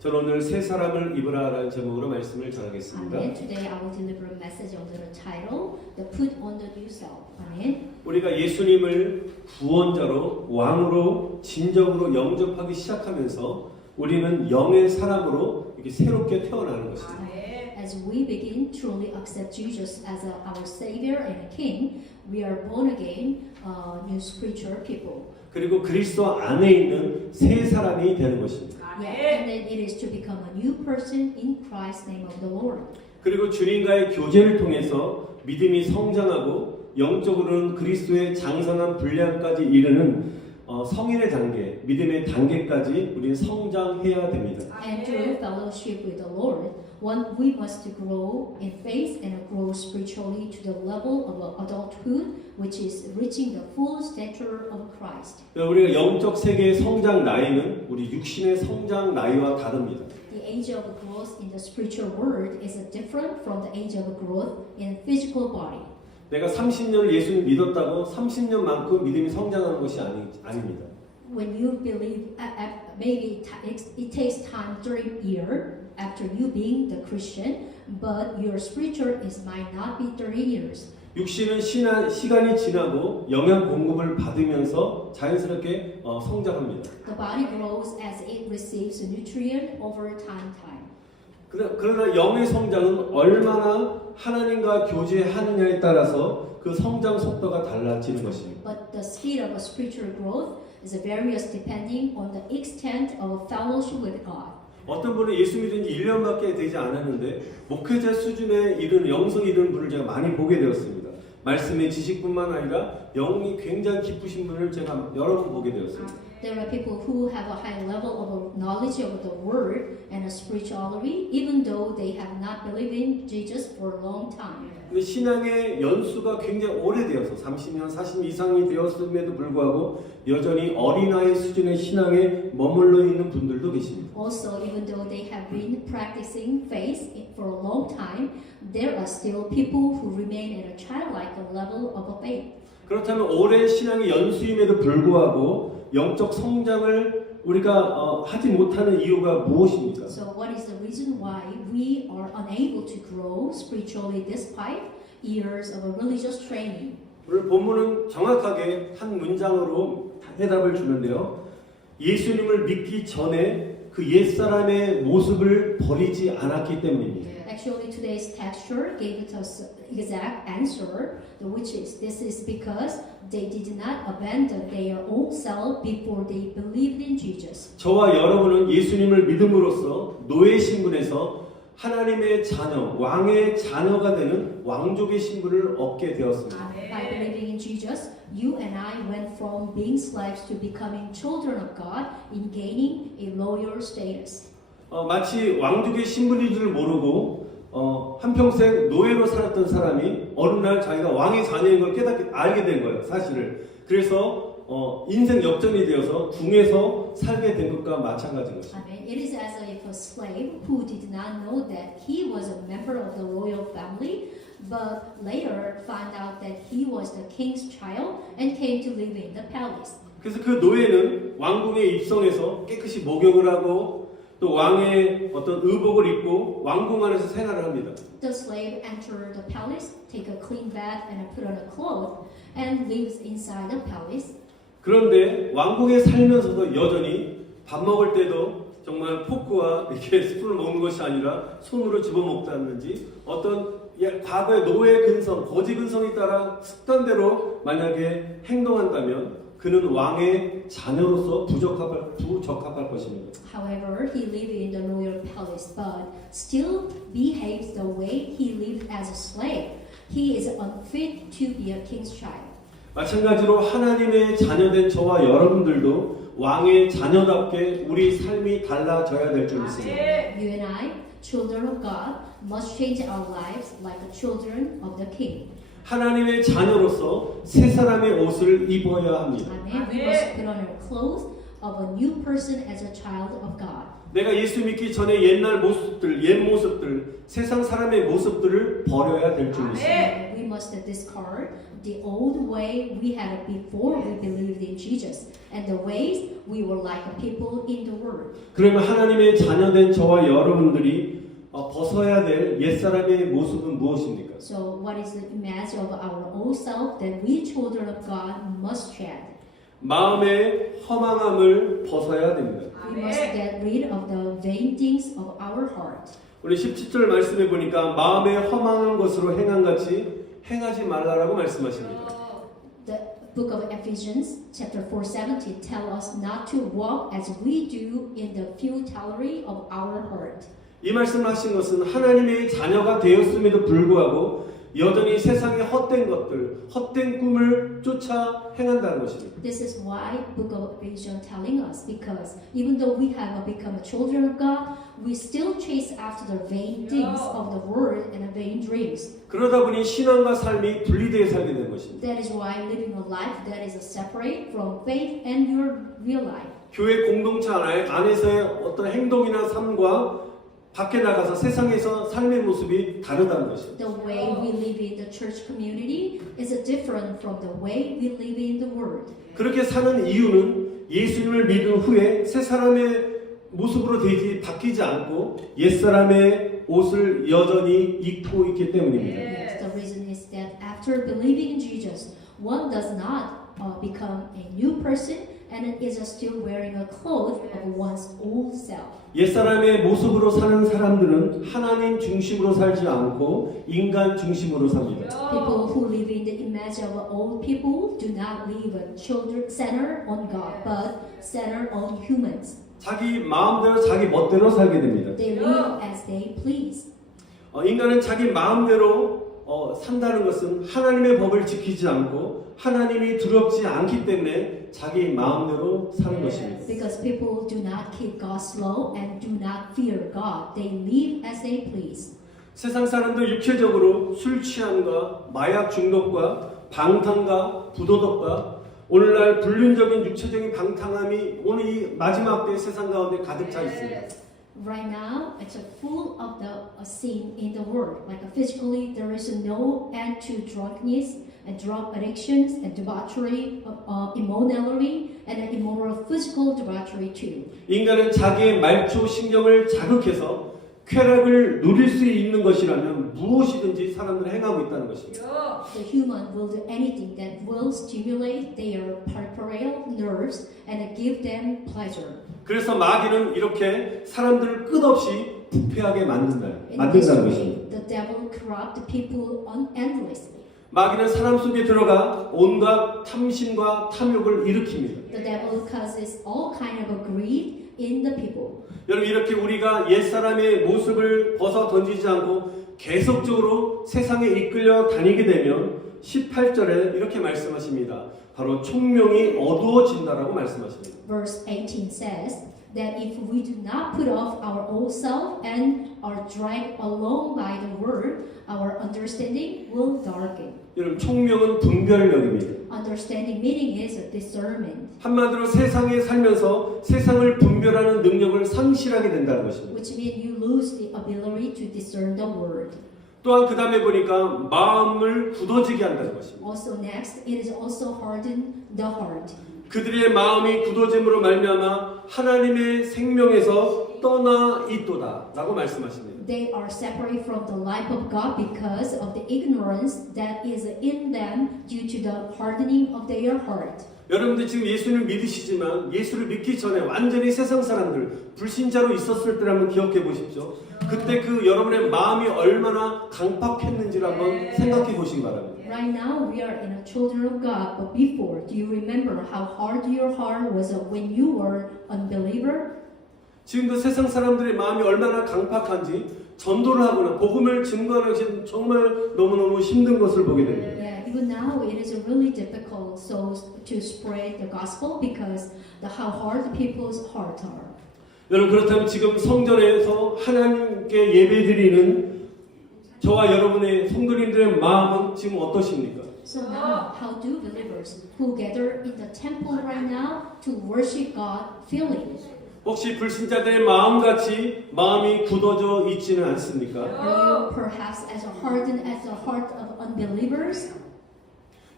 저는 오늘 새 사람을 입으라라는 제목으로 말씀을 전하겠습니다. Amen. Today I will deliver a message under the title, The Put on the New Self. Amen. 우리가 예수님을 구원자로 왕으로 진정으로 영접하기 시작하면서 우리는 영의 사람으로 이렇게 새롭게 태어나는 것입니다. As we begin truly accept Jesus as our Savior and King, we are born again, new spiritual people. 그리고 그리스도 안에 있는 새 사람이 되는 것입니다. Yeah, and then it is to become a new person in Christ's name of the Lord. 그리고 주님과의 교제를 통해서 믿음이 성장하고 영적으로는 그리스도의 장성한 분량까지 이르는 성인의 단계, 믿음의 단계까지 우리는 성장해야 됩니다. And through fellowship with the Lord, we must grow in faith and grow spiritually to the level of adulthood, which is reaching the full stature of Christ. 우리가 영적 세계의 성장 나이는 우리 육신의 성장 나이와 다릅니다. The age of growth in the spiritual world is different from the age of growth in physical body. 내가 30년을 예수님 믿었다고 30년만큼 믿음이 성장하는 것이 아닙니다. When you believe, maybe it takes time 30 years after you being the Christian, but your spiritual might not be 30 years. 육신은 시간이 지나고 영양 공급을 받으면서 자연스럽게 성장합니다. The body grows as it receives nutrient over time. 그러나 영의 성장은 얼마나 하나님과 교제하느냐에 따라서 그 성장 속도가 달라지는 것입니다. But the speed of spiritual growth is various depending on the extent of fellowship with God. 어떤 분은 예수 믿은 지 1년밖에 되지 않았는데 목회자 수준에 이르는 영성이 이르는 분을 제가 많이 보게 되었습니다. 말씀의 지식뿐만 아니라 영이 굉장히 깊으신 분을 제가 여러 번 보게 되었습니다. There are people who have a high level of knowledge of the Word and spirituality, even though they have not believed in Jesus for a long time. 근데 신앙의 연수가 굉장히 오래되어서 30년, 40년 이상이 되었음에도 불구하고 여전히 어린아이 수준의 신앙에 머물러 있는 분들도 계십니다. Also, even though they have been practicing faith for a long time, there are still people who remain at a childlike level of faith. 그렇다면 오랜 신앙의 연수임에도 불구하고 영적 성장을 우리가 하지 못하는 이유가 무엇입니까? So what is the reason why we are unable to grow spiritually despite years of a religious training? 오늘 본문은 정확하게 한 문장으로 해답을 주는데요. 예수님을 믿기 전에 그 옛사람의 모습을 버리지 않았기 때문입니다. Actually, today's texture gave us exact answer, which is this is because they did not abandon their own self before they believed in Jesus. 저와 여러분은 예수님을 믿음으로써 노예 신분에서 하나님의 자녀, 왕의 자녀가 되는 왕족의 신분을 얻게 되었습니다. By believing in Jesus, you and I went from being slaves to becoming children of God in gaining a loyal status. 마치 왕족의 신분인 줄 모르고 한평생 노예로 살았던 사람이 어느 날 자기가 왕의 자녀인 걸 알게 된 거예요, 사실을. 그래서 인생 역전이 되어서 궁에서 살게 된 것과 마찬가지인 것입니다. I mean, it is as if a slave who did not know that he was a member of the royal family, but later found out that he was the king's child and came to live in the palace. 그래서 그 노예는 왕궁에 입성해서 깨끗이 목욕을 하고 또 왕의 어떤 의복을 입고 왕궁 안에서 생활을 합니다. The slave entered the palace, take a clean bath and put on a cloth, and lives inside the palace. 그런데 왕궁에 살면서도 여전히 밥 먹을 때도 정말 포크와 이렇게 스푼을 먹는 것이 아니라 손으로 집어먹다든지 어떤 과거의 노예 근성, 거지 근성에 따라 습관대로 만약에 행동한다면 그는 왕의 자녀로서 부적합할 것입니다. However, he lived in the royal palace, but still behaves the way he lived as a slave. He is unfit to be a king's child. 마찬가지로 하나님의 자녀된 저와 여러분들도 왕의 자녀답게 우리 삶이 달라져야 될 줄 믿습니다. You and I, children of God, must change our lives like the children of the king. 하나님의 자녀로서 새 사람의 옷을 입어야 합니다. Amen. We must put on our clothes of a new person as a child of God. 내가 예수 믿기 전에 옛날 모습들, 옛 모습들, 세상 사람의 모습들을 버려야 될 줄 믿습니다. We must discard the old way we had before we believed in Jesus and the ways we were like people in the world. 그러면 하나님의 자녀된 저와 여러분들이 벗어야 될 옛사람의 모습은 무엇입니까? So what is the image of our old self that we children of God must shed? 마음의 허망함을 벗어야 됩니다. We must get rid of the vain things of our heart. 우리 17절 말씀해 보니까 마음의 허망한 것으로 행한 같이 행하지 말라라고 말씀하십니다. The book of Ephesians, chapter 4:17, tell us not to walk as we do in the futility of our heart. 이 말씀을 하신 것은 하나님의 자녀가 되었음에도 불구하고 여전히 세상의 헛된 것들, 헛된 꿈을 쫓아 행한다는 것입니다. This is why book of Ephesians telling us, because even though we have become children of God, we still chase after the vain things of the world and the vain dreams. 그러다 보니 신앙과 삶이 분리되어 살게 되는 것입니다. That is why living a life that is separate from faith and your real life. 교회 공동체 안에서의 어떤 행동이나 삶과 밖에 나가서 세상에서 삶의 모습이 다르다는 것입니다. The way we live in the church community is different from the way we live in the world. 그렇게 사는 이유는 예수님을 믿은 후에 새 사람의 모습으로 바뀌지 않고 옛사람의 옷을 여전히 입고 있기 때문입니다. The reason is that after believing in Jesus, one does not become a new person and is still wearing a cloth of one's old self. 옛사람의 모습으로 사는 사람들은 하나님 중심으로 살지 않고 인간 중심으로 삽니다. People who live in the image of old people do not live a children center on God, but center on humans. 자기 마음대로 자기 멋대로 살게 됩니다. They live as they please. 인간은 자기 마음대로 산다는 것은 하나님의 법을 지키지 않고 하나님이 두렵지 않기 때문에 자기 마음대로 사는 것입니다. Because people do not keep God's law and do not fear God, they live as they please. 세상 사람들 육체적으로 술 취함과 마약 중독과 방탕과 부도덕과 오늘날 불륜적인 육체적인 방탕함이 오늘 이 마지막 때 세상 가운데 가득 차 있습니다. Right now, it's full of the sin in the world. Like physically, there is no end to drunkenness and drug addictions and debauchery, immorality, and immoral physical debauchery too. 인간은 자기의 말초 신경을 자극해서 쾌락을 누릴 수 있는 것이라면 무엇이든지 사람들은 행하고 있다는 것입니다. The human will do anything that will stimulate their peripheral nerves and give them pleasure. 그래서 마귀는 이렇게 사람들을 끝없이 부패하게 만든다는 In this 것입니다. way, the devil corrupts people endlessly. 마귀는 사람 속에 들어가 온갖 탐심과 탐욕을 일으킵니다. The devil causes all kind of greed in the people. 여러분 이렇게 우리가 옛사람의 모습을 벗어 던지지 않고 계속적으로 세상에 이끌려 다니게 되면 18절에 이렇게 말씀하십니다. 바로 총명이 어두워진다라고 말씀하십니다. Verse 18 says that if we do not put off our old self and are dragged along by the word, our understanding will darken. 여러분 총명은 분별력입니다. Understanding meaning is a discernment, 한마디로 세상에 살면서 세상을 분별하는 능력을 상실하게 된다는 것입니다. which means you lose the ability to discern the word. 또한 그 다음에 보니까 마음을 굳어지게 한다는 것입니다. Also next, it is also harden the heart. 그들의 마음이 굳어짐으로 말미암아 하나님의 생명에서 떠나 있도다라고 말씀하십니다. They are separated from the life of God because of the ignorance that is in them due to the hardening of their heart. 여러분들 지금 예수를 믿으시지만 예수를 믿기 전에 완전히 세상 사람들 불신자로 있었을 때를 한번 기억해 보십시오. 그때 그 여러분의 마음이 얼마나 강팍했는지를 한번 생각해 보시기 바랍니다. Right now we are in a children of God, but before, do you remember how hard your heart was when you were unbeliever? 지금도 세상 사람들의 마음이 얼마나 강팍한지 전도를 하거나 복음을 증거하는 것이 정말 너무너무 힘든 것을 보게 됩니다. Yeah, even now it is really difficult so to spread the gospel because how hard the people's hearts are. 여러분 그렇다면 지금 성전에서 하나님께 예배드리는 저와 여러분의 성도님들의 마음은 지금 어떠십니까? So now, how do believers who gather in the temple right now to worship God feeling? 혹시 불신자들의 마음같이 마음이 굳어져 있지는 않습니까? Are you perhaps as hardened as the heart of unbelievers?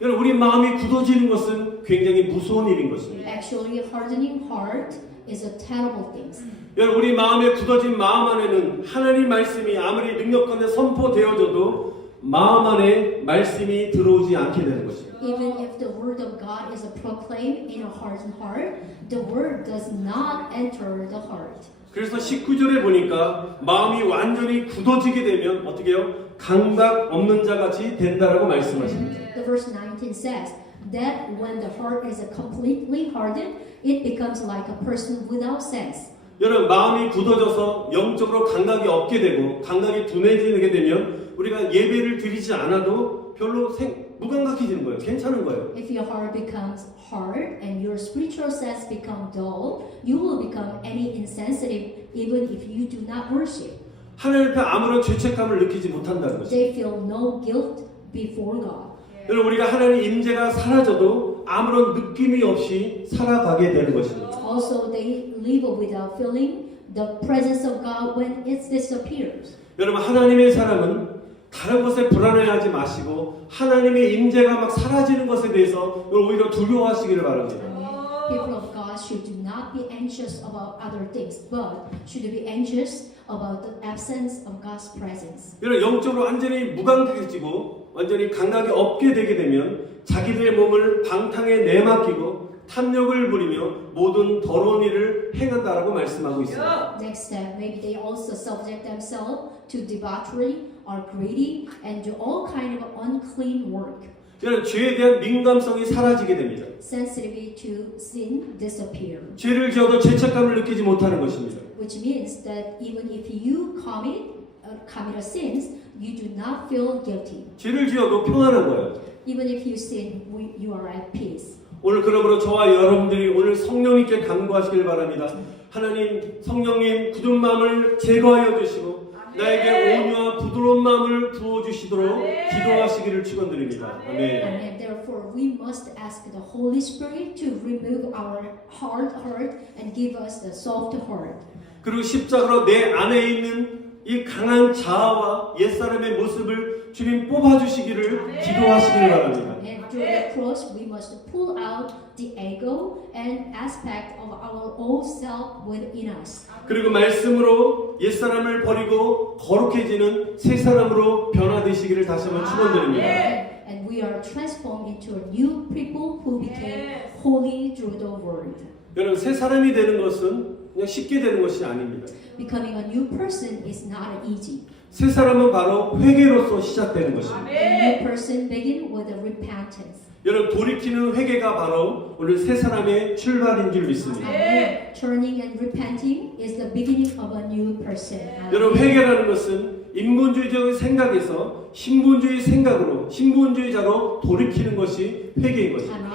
여러분, 우리 마음이 굳어지는 것은 굉장히 무서운 일인 것입니다. Actually, hardening heart is a terrible thing. 여러분, 우리 마음에 굳어진 마음 안에는 하나님 말씀이 아무리 능력하게 선포되어져도 마음 안에 말씀이 들어오지 않게 되는 것입니다. Even if the word of God is proclaimed in a hardened heart, the word does not enter the heart. 그래서 19절에 보니까 마음이 완전히 굳어지게 되면 어떻게 해요? 감각 없는 자 같이 된다라고 말씀하십니다. The verse 19 says that when the heart is completely hardened, it becomes like a person without sense. 여러분, 마음이 굳어져서 영적으로 감각이 없게 되고 감각이 둔해지게 되면 우리가 예배를 드리지 않아도 별로 무감각해지는 거예요. 괜찮은 거예요. If your heart becomes hard and your spiritual sense become dull, you will become any insensitive even if you do not worship. 하나님 앞에 아무런 죄책감을 느끼지 못한다는 것이죠. They feel no guilt before God. 여러분, 우리가 하나님 임재가 사라져도 아무런 느낌이 없이 살아가게 되는 것입니다. Also, they live without feeling the presence of God when it disappears. 여러분, 하나님의 사람은 다른 것에 불안해하지 마시고 하나님의 임재가 막 사라지는 것에 대해서 오히려 두려워하시기를 바랍니다. People of God should do not be anxious about other things, but should be anxious about the absence of God's presence. 여러분, 영적으로 완전히 무감각해지고 완전히 감각이 없게 되게 되면 자기들의 몸을 방탕에 내맡기고 탐욕을 부리며 모든 더러운 일을 행한다라고 말씀하고 있습니다. Next step, maybe they also subject themselves to debauchery, are greedy, and do all kind of unclean work. 여러분, 죄에 대한 민감성이 사라지게 됩니다. Sensitivity to sin disappear, 죄를 지어도 죄책감을 느끼지 못하는 것입니다. which means that even if you commit a sins, you do not feel guilty. 죄를 지어도 평안한 거예요. Even if you sin, you are at peace. 오늘 그러므로 저와 여러분들이 오늘 성령님께 간구하시길 바랍니다. 하나님, 성령님 굳은 마음을 제거하여 주시고 나에게 온유와 부드러운 마음을 부어주시도록 기도하시기를 축원드립니다. 아멘. And therefore, we must ask the Holy Spirit to remove our hard heart and give us the soft heart. 그리고 십자가로 내 안에 있는 이 강한 자아와 옛사람의 모습을 주님 뽑아주시기를 기도하시기를 바랍니다. And through the cross, we must pull out the ego and aspect of our old self within us. 그리고 말씀으로 옛사람을 버리고 거룩해지는 새 사람으로 변화되시기를 다시 한번 축원드립니다. And we are transformed into a new people who became holy through the word. 여러분, 새 사람이 되는 것은 그냥 쉽게 되는 것이 아닙니다. Becoming a new person is not easy. 새 사람은 바로 회개로서 시작되는 것입니다. A new person begins with a repentance. 여러분, 돌이키는 회개가 바로 오늘 새 사람의 출발인 줄 믿습니다. Turning and repenting is the beginning of a new person. 여러분, 회개라는 것은 인본주의적인 생각에서 신본주의 생각으로 신본주의자로 돌이키는 것이 회개인 것입니다.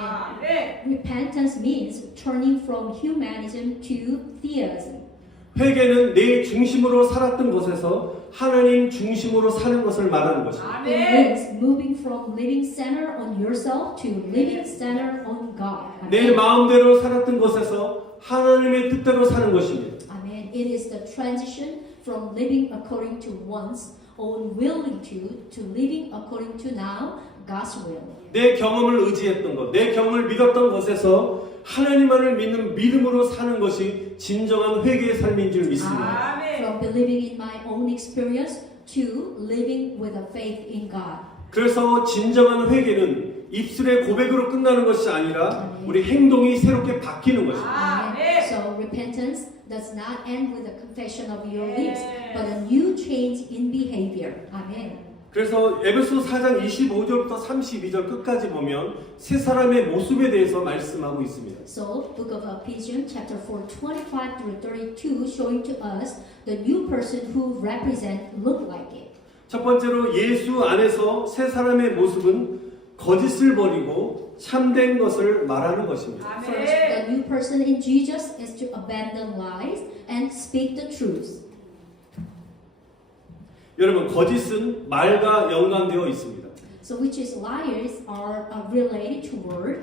Repentance means turning from humanism to theism. 회개는 내 중심으로 살았던 것에서 하나님 중심으로 사는 것을 말하는 것입니다. It means moving from living center on yourself to living center on God. 내 마음대로 살았던 것에서 하나님의 뜻대로 사는 것입니다. Amen. It is the transition from living according to one's own willing to living according to now God's will. 내 경험을 의지했던 것, 내 경험을 믿었던 것에서 하나님만을 믿는 믿음으로 사는 것이 진정한 회개의 삶인 줄 믿습니다. From believing in my own experience to living with a faith in God. 그래서 진정한 회개는 입술의 고백으로 끝나는 것이 아니라 우리 행동이 새롭게 바뀌는 것입니다. Amen. So repentance does not end with the confession of your lips, but a new change in behavior. Amen. 그래서 에베소 4장 25절부터 32절 끝까지 보면 새 사람의 모습에 대해서 말씀하고 있습니다. So, Book of Ephesians, chapter 4, 25 through 32, showing to us the new person who look like it. 첫 번째로 예수 안에서 새 사람의 모습은 거짓을 버리고 참된 것을 말하는 것입니다. First, the new person in Jesus is to abandon lies and speak the truth. 여러분, 거짓은 말과 연관되어 있습니다. So, which is liars are related to word.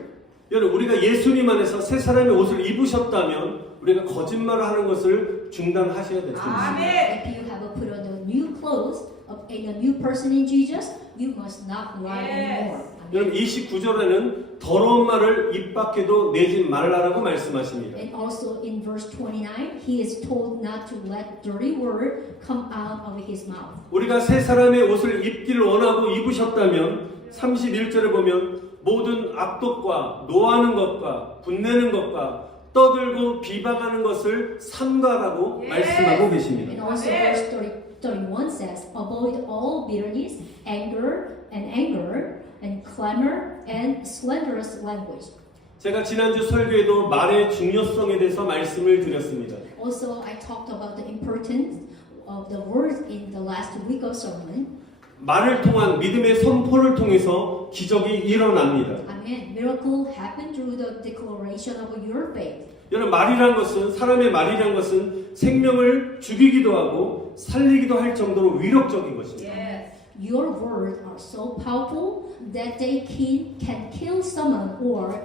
여러분, 우리가 예수님 안에서 새 사람의 옷을 입으셨다면 우리가 거짓말을 하는 것을 중단하셔야 될 것입니다. 아멘. If you have put on the new clothes in a new person in Jesus, you must not lie anymore. 여러분 29절에는 더러운 말을 입 밖에도 내지 말라라고 말씀하십니다. And also in verse 29, he is told not to let dirty word come out of his mouth. 우리가 새 사람의 옷을 입기를 원하고 입으셨다면 31절에 보면 모든 악독과 노하는 것과 분내는 것과 떠들고 비방하는 것을 삼가라고 말씀하고 And 계십니다. also verse 31 says, avoid all bitterness, anger, and clamor, and slanderous language. 제가 지난주 설교에도 말의 중요성에 대해서 말씀을 드렸습니다. Also, I talked about the importance of the words in the last week of sermon. 말을 통한 믿음의 선포를 통해서 기적이 일어납니다. Amen. Miracle happened through the declaration of your faith. 여러분 말이란 것은 사람의 말이란 것은 생명을 죽이기도 하고 살리기도 할 정도로 위력적인 것입니다. Your words are so powerful that they can kill someone or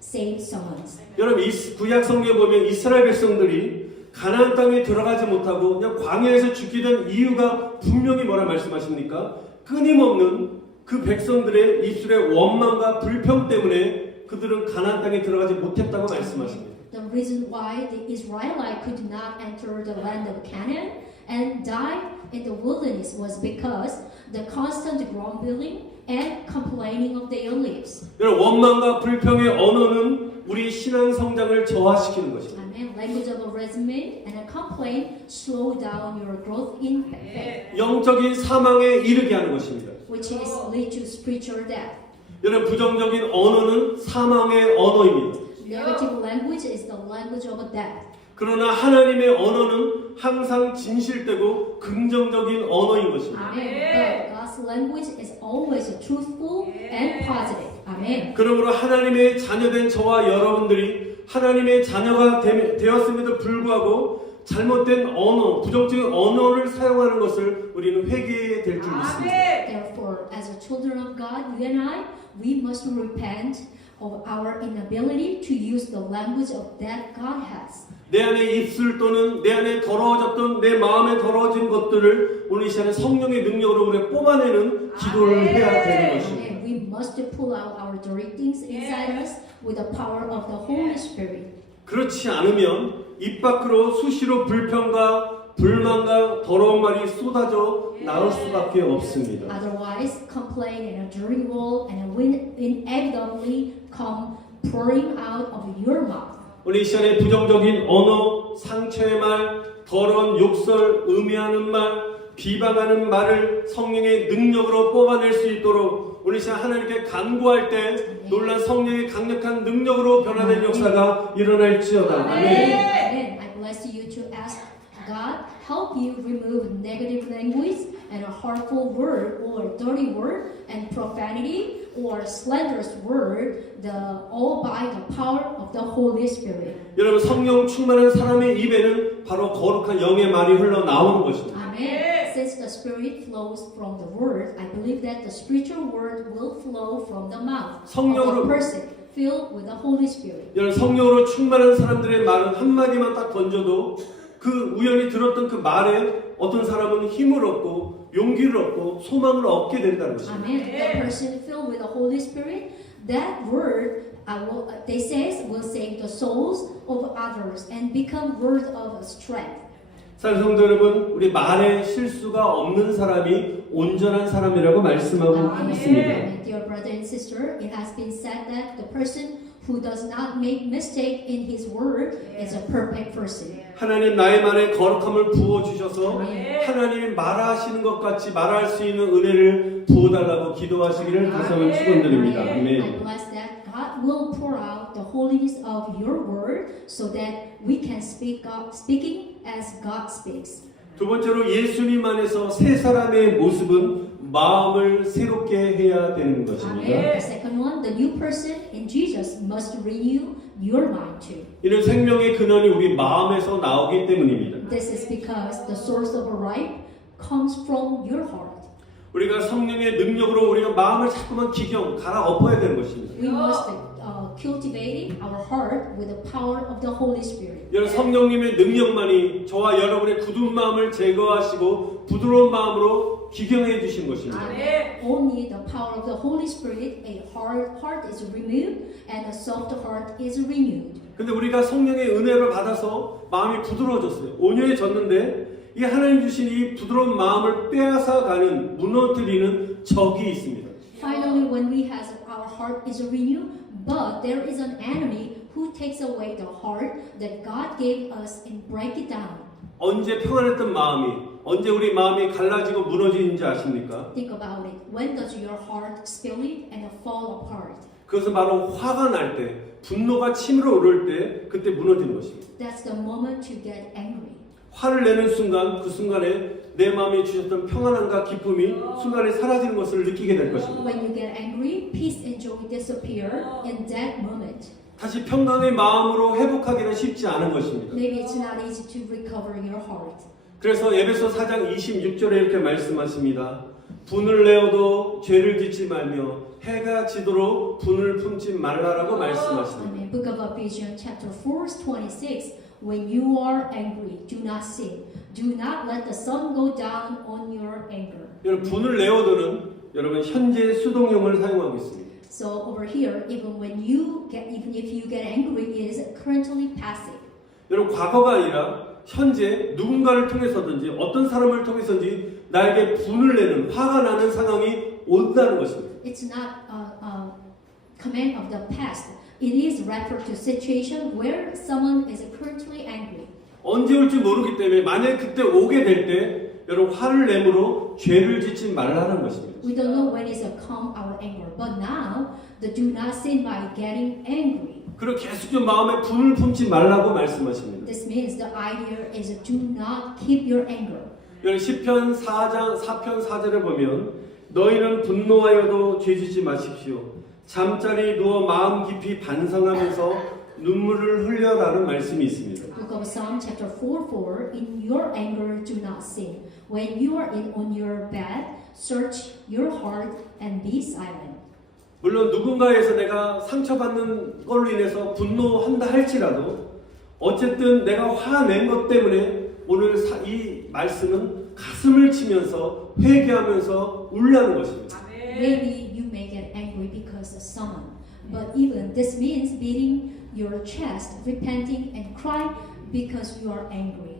save someone. 여러분 이 구약 성경에 보면 이스라엘 백성들이 가나안 땅에 들어가지 못하고 그냥 광야에서 죽게 된 이유가 분명히 뭐라 말씀하십니까? 끊임없는 그 백성들의 입술의 원망과 불평 때문에 그들은 가나안 땅에 들어가지 못했다고 말씀하십니다. The reason why the Israelites could not enter the land of Canaan and died in the wilderness was because the constant grumbling and complaining of their lips. 여러분 원망과 불평의 언어는 우리 신앙 성장을 저하시키는 것입니다. Amen. Language of resentment and a complaint slow down your growth in faith, 영적인 사망에 이르게 하는 것입니다. which is lead to spiritual death. 여러분 부정적인 언어는 사망의 언어입니다. Negative language is the language of death. 그러나 하나님의 언어는 항상 진실되고 긍정적인 언어인 것입니다. Amen. But God's language is always truthful and positive. Amen. 그러므로 하나님의 자녀된 저와 여러분들이 하나님의 자녀가 되었음에도 불구하고 잘못된 언어, 부정적인 언어를 사용하는 것을 우리는 회개해야 될 줄 믿습니다. Therefore, as a children of God, you and I, we must repent of our inability to use the language of that God has. 내 안에 입술 또는 내 안에 더러워졌던 내 마음에 더러워진 것들을 오늘 이 시간에 성령의 능력으로 우리가 뽑아내는 기도를 해야 되는 것입니다. And we must pull out our dirty things inside us with the power of the Holy Spirit. 그렇지 않으면 입 밖으로 수시로 불평과 불만과 더러운 말이 쏟아져 나올 수밖에 없습니다. Otherwise, complaint and a dirty word and will inevitably come pouring out of your mouth. 오늘 이 시간에 부정적인 언어, 상처의 말, 더러운 욕설, 음해하는 말, 비방하는 말을 성령의 능력으로 뽑아낼 수 있도록 오늘 이 시간 하나님께 간구할 때 놀란 성령의 강력한 능력으로 변화된 역사가 일어날지어다. 아멘. Amen. I bless you to ask God help you remove negative language and a hurtful word or dirty word and profanity or slanderous word, all by the power of the Holy Spirit. 여러분 성령 충만한 사람의 입에는 바로 거룩한 영의 말이 흘러나오는 것입니다. Amen. Since the Spirit flows from the Word, I believe that the spiritual word will flow from the mouth of 성령으로- a person filled with the Holy Spirit. 여러분 성령으로 충만한 사람들의 말은 한마디만 딱 던져도 그 우연히 들었던 그 말에 어떤 사람은 힘을 얻고 용기를 얻고 소망을 얻게 된다는 것입니다. Amen. The person filled with the Holy Spirit, that word, they says, will save the souls of others and become word of strength. 사랑하는 성도 여러분, 우리 말에 실수가 없는 사람이 온전한 사람이라고 말씀하고 있습니다. Amen. Dear brother and sister, it has been said that the person who does not make mistake in his word is a perfect person. 하나님 나의 말에 거룩함을 부어 주셔서 아멘. 하나님이 말하시는 것 같이 말할 수 있는 은혜를 부어달라고 기도하시기를 다시 한번 축원드립니다. I 아멘. bless that God will pour out the holiness of your word so that we can speaking as God speaks. 두 번째로 예수님 안에서 새 사람의 모습은 마음을 새롭게 해야 되는 것입니다. The second one, the new person in Jesus must renew your mind too. 이는 생명의 근원이 우리 마음에서 나오기 때문입니다. This is because the source of life comes from your heart. 우리가 성령의 능력으로 우리가 마음을 자꾸만 갈아 엎어야 되는 것입니다. We must cultivating our heart with the power of the Holy Spirit. 여러분 성령님의 능력만이 저와 여러분의 굳은 마음을 제거하시고 부드러운 마음으로 기경해 주신 것입니다. Only the power of the Holy Spirit, a hard heart is removed and a soft heart is renewed. 근데 우리가 성령의 은혜를 받아서 마음이 부드러워졌어요. 온유해졌는데 이 하나님 주신 이 부드러운 마음을 빼앗아가는 무너뜨리는 적이 있습니다. Finally, when we have our heart is renewed, but there is an enemy who takes away the heart that God gave us and break it down. 언제 평안했던 마음이 언제 우리 마음이 갈라지고 무너지는지 아십니까? Think about it. When does your heart split and fall apart? 그것은 바로 화가 날 때, 분노가 치밀어 오를 때 그때 무너지는 것입니다. That's the moment you get angry. 화를 내는 순간 그 순간에 내 마음에 주셨던 평안함과 기쁨이 순간에 사라지는 것을 느끼게 될 것입니다. When you get angry, peace and joy disappear in that moment. 다시 평강의 마음으로 회복하기는 쉽지 않은 것입니다. Maybe it's not easy to recover your heart. 그래서 에베소 4장 26절에 이렇게 말씀하십니다. 분을 내어도 죄를 짓지 말며 해가 지도록 분을 품지 말라라고 말씀하십니다. Amen. Book of Ephesians chapter 4 verse 26. When you are angry, do not sin. Do not let the sun go down on your anger. 여러분 분을 내어도는 여러분 현재 수동형을 사용하고 있습니다. So over here, even if you get angry, it is currently passive. 여러분 과거가 아니라 현재 누군가를 통해서든지 어떤 사람을 통해서든지 나에게 분을 내는 화가 나는 상황이 온다는 것입니다. It's not a command of the past. It is referred to situation where someone is currently angry. 언제 올지 모르기 때문에 만약 그때 오게 될 때 여러분 화를 내므로 죄를 짓지 말라는 것입니다. We don't know when is a come our anger, but now the do not sin by getting angry. 그리고 계속 마음에 분을 품지 말라고 말씀하십니다. This means the idea is do not keep your anger. 여러분 시편 4편 4절에 보면 너희는 분노하여도 죄짓지 마십시오. 잠자리 누워 마음 깊이 반성하면서 눈물을 흘려라는 말씀이 있습니다. Book of Psalm chapter 4:4. In your anger do not sin. When you are on your bed, search your heart and be silent. 물론 누군가에서 내가 상처받는 걸로 인해서 분노한다 할지라도 어쨌든 내가 화낸 것 때문에 오늘 이 말씀은 가슴을 치면서 회개하면서 울라는 것입니다. Maybe you may get angry because of someone, but even this means beating your chest, repenting and crying because you are angry.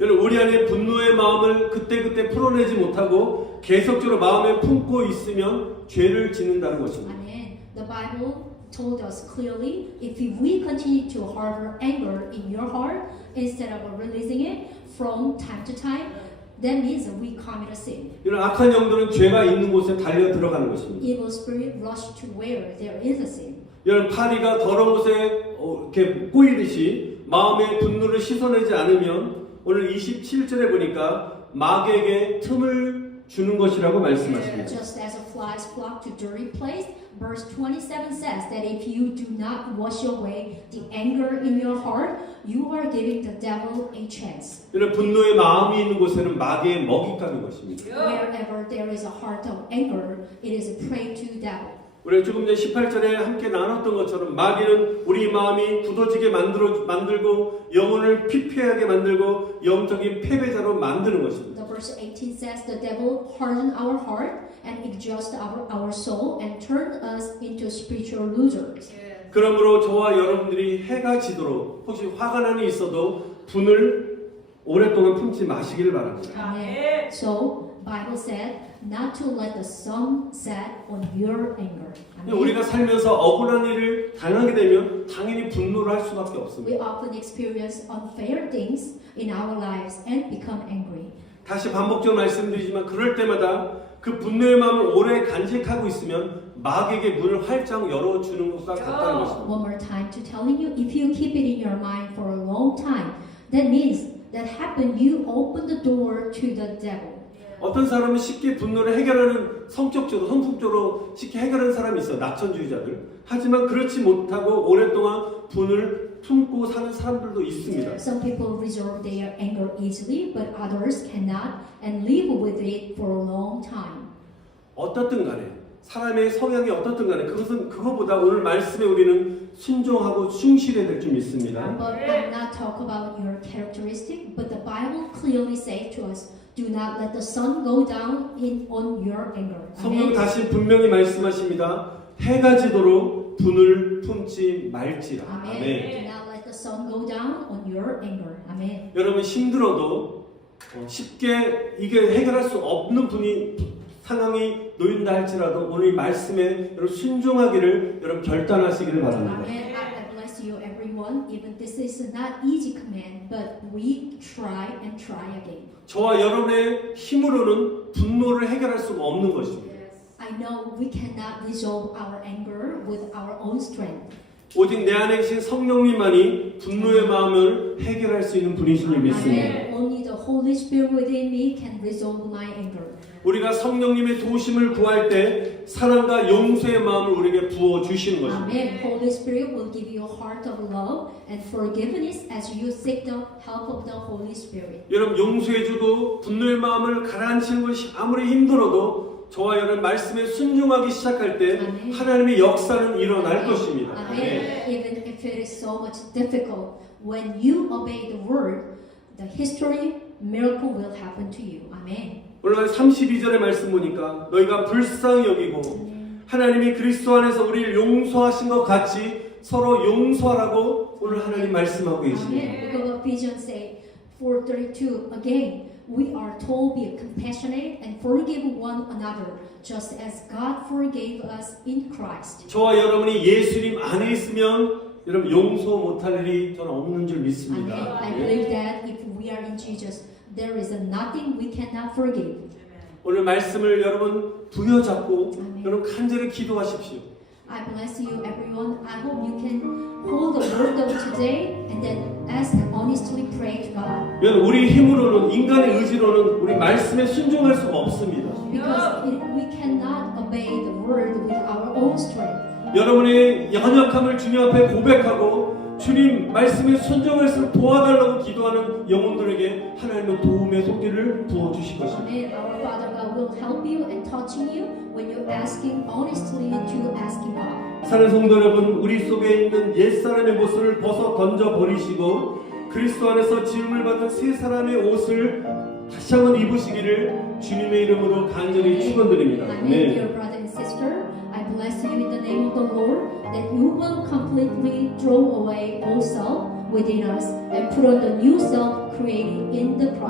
여러분 우리 안에 분노의 마음을 그때그때 풀어내지 못하고 계속적으로 마음에 품고 있으면 죄를 짓는다는 것입니다. Amen. The Bible told us clearly, if we continue to harbor anger in your heart instead of releasing it from time to time, that means we commit a sin. 이런 악한 영들은 죄가 있는 곳에 달려 들어가는 것입니다. Evil spirit rush to where there is a sin. 여러분 파리가 더러운 곳에 이렇게 꼬이듯이 마음의 분노를 씻어내지 않으면 오늘 27절에 보니까 마귀에게 틈을 주는 것이라고 말씀하십니다. Just as flies flock to dirty place, verse 27 says that if you do not wash away the anger in your heart, you are giving the devil a chance. 이런 분노의 마음이 있는 곳에는 마귀의 먹잇감인 것입니다. Wherever there is a heart of anger, it is a prey to devil. 우리가 조금 전 18절에 함께 나눴던 것처럼 마귀는 우리 마음이 굳어지게 만들고 영혼을 피폐하게 만들고 영적인 패배자로 만드는 것입니다. The verse 18 says the devil harden our heart and exhaust our soul and turn us into spiritual losers. 그러므로 저와 여러분들이 해가 지도록 혹시 화가 나는 있어도 분을 오랫동안 품지 마시길 바랍니다. Amen. So Bible said not to let the sun set on your anger. Amen. 우리가 살면서 억울한 일을 당하게 되면 당연히 분노를 할 수밖에 없습니다. We often experience unfair things in our lives and become angry. 다시 반복적으로 말씀드리지만 그럴 때마다 그 분노의 마음을 오래 간직하고 있으면 마귀에게 문을 활짝 열어주는 것과 같다는 것입니다. One more time to telling you, if you keep it in your mind for a long time, that means that happened, you open the door to the devil. 어떤 사람은 쉽게 분노를 해결하는 성품적으로 쉽게 해결하는 사람이 있어요. 낙천주의자들. 하지만 그렇지 못하고 오랫동안 분을 품고 사는 사람들도 있습니다. Some people resolve their anger easily, but others cannot and live with it for a long time. 어떻든 간에 사람의 성향이 어떻든 간에 그것은 그거보다 오늘 말씀에 우리는 순종하고 충실해야 될 줄 믿습니다. But I'm not talk about your characteristic, but the Bible clearly says to us, do not let the sun go down on your anger. 성경 Amen. 다시 분명히 말씀하십니다. 해가 지도록 분을 품지 말지라. Amen. 아멘. Do not let the sun go down on your anger. Amen. 여러분 힘들어도 쉽게 이게 해결할 수 없는 상황이 놓인다 할지라도 오늘 이 말씀에 여러분 순종하기를 여러분 결단하시기를 바랍니다. Amen. I bless you, everyone. Even this is not easy command, but we try and try again. 저와 여러분의 힘으로는 분노를 해결할 수가 없는 것입니다. I know we cannot resolve our anger with our own strength. 오직 내 안에 계신 성령님만이 분노의 마음을 해결할 수 있는 분이신 줄 믿습니다. Amen. Only the Holy Spirit within me can resolve my anger. 우리가 성령님의 도우심을 구할 때 사랑과 용서의 마음을 우리에게 부어 주시는 것입니다. Amen. Holy Spirit will give you a heart of love and forgiveness as you seek the help of the Holy Spirit. 여러분 용서해주고 분노의 마음을 가라앉히는 것이 아무리 힘들어도 저와 여러분 말씀에 순종하기 시작할 때 아멘. 하나님의 역사는 일어날 것입니다. Amen. Even if it is so much difficult, when you obey the word, the history miracle will happen to you. Amen. 오늘 32절의 말씀 보니까 너희가 불쌍히 여기고 하나님이 그리스도 안에서 우리를 용서하신 것 같이 서로 용서하라고 오늘 하나님 말씀하고 계십니다. Amen. Book of Ephesians 4:32 again. We are told be compassionate and forgive one another, just as God forgave us in Christ. 저와 여러분이 예수님 안에 있으면 여러분 용서 못할 일이 저는 없는 줄 Amen. 믿습니다. I believe that if we are in Jesus, there is nothing we cannot forgive. 오늘 말씀을 여러분 부여잡고 아멘. 여러분 간절히 기도하십시오. I bless you, everyone. I hope you can hold the word of today and then ask and honestly pray to God. 여러분 우리 힘으로는 인간의 의지로는 우리 말씀에 순종할 수가 없습니다. Because we cannot obey the word with our own strength. 여러분의 연약함을 주님 앞에 고백하고 주님 말씀에 순종할 수 도와달라고 기도하는 영혼들에게 하나님은 도움의 손길을 부어주실 것입니다. Amen. Our Father God will help you and touching you when you're asking honestly to asking God. 사는 성도 여러분, 우리 속에 있는 옛사람의 모습을 벗어 던져버리시고 그리스도 안에서 지음을 받은 새 사람의 옷을 다시 한번 입으시기를 주님의 이름으로 간절히 축원드립니다. Amen. Dear brother and sister, I bless you in the name of the Lord that you will completely throw away old self within us and put on the new self created in the Christ.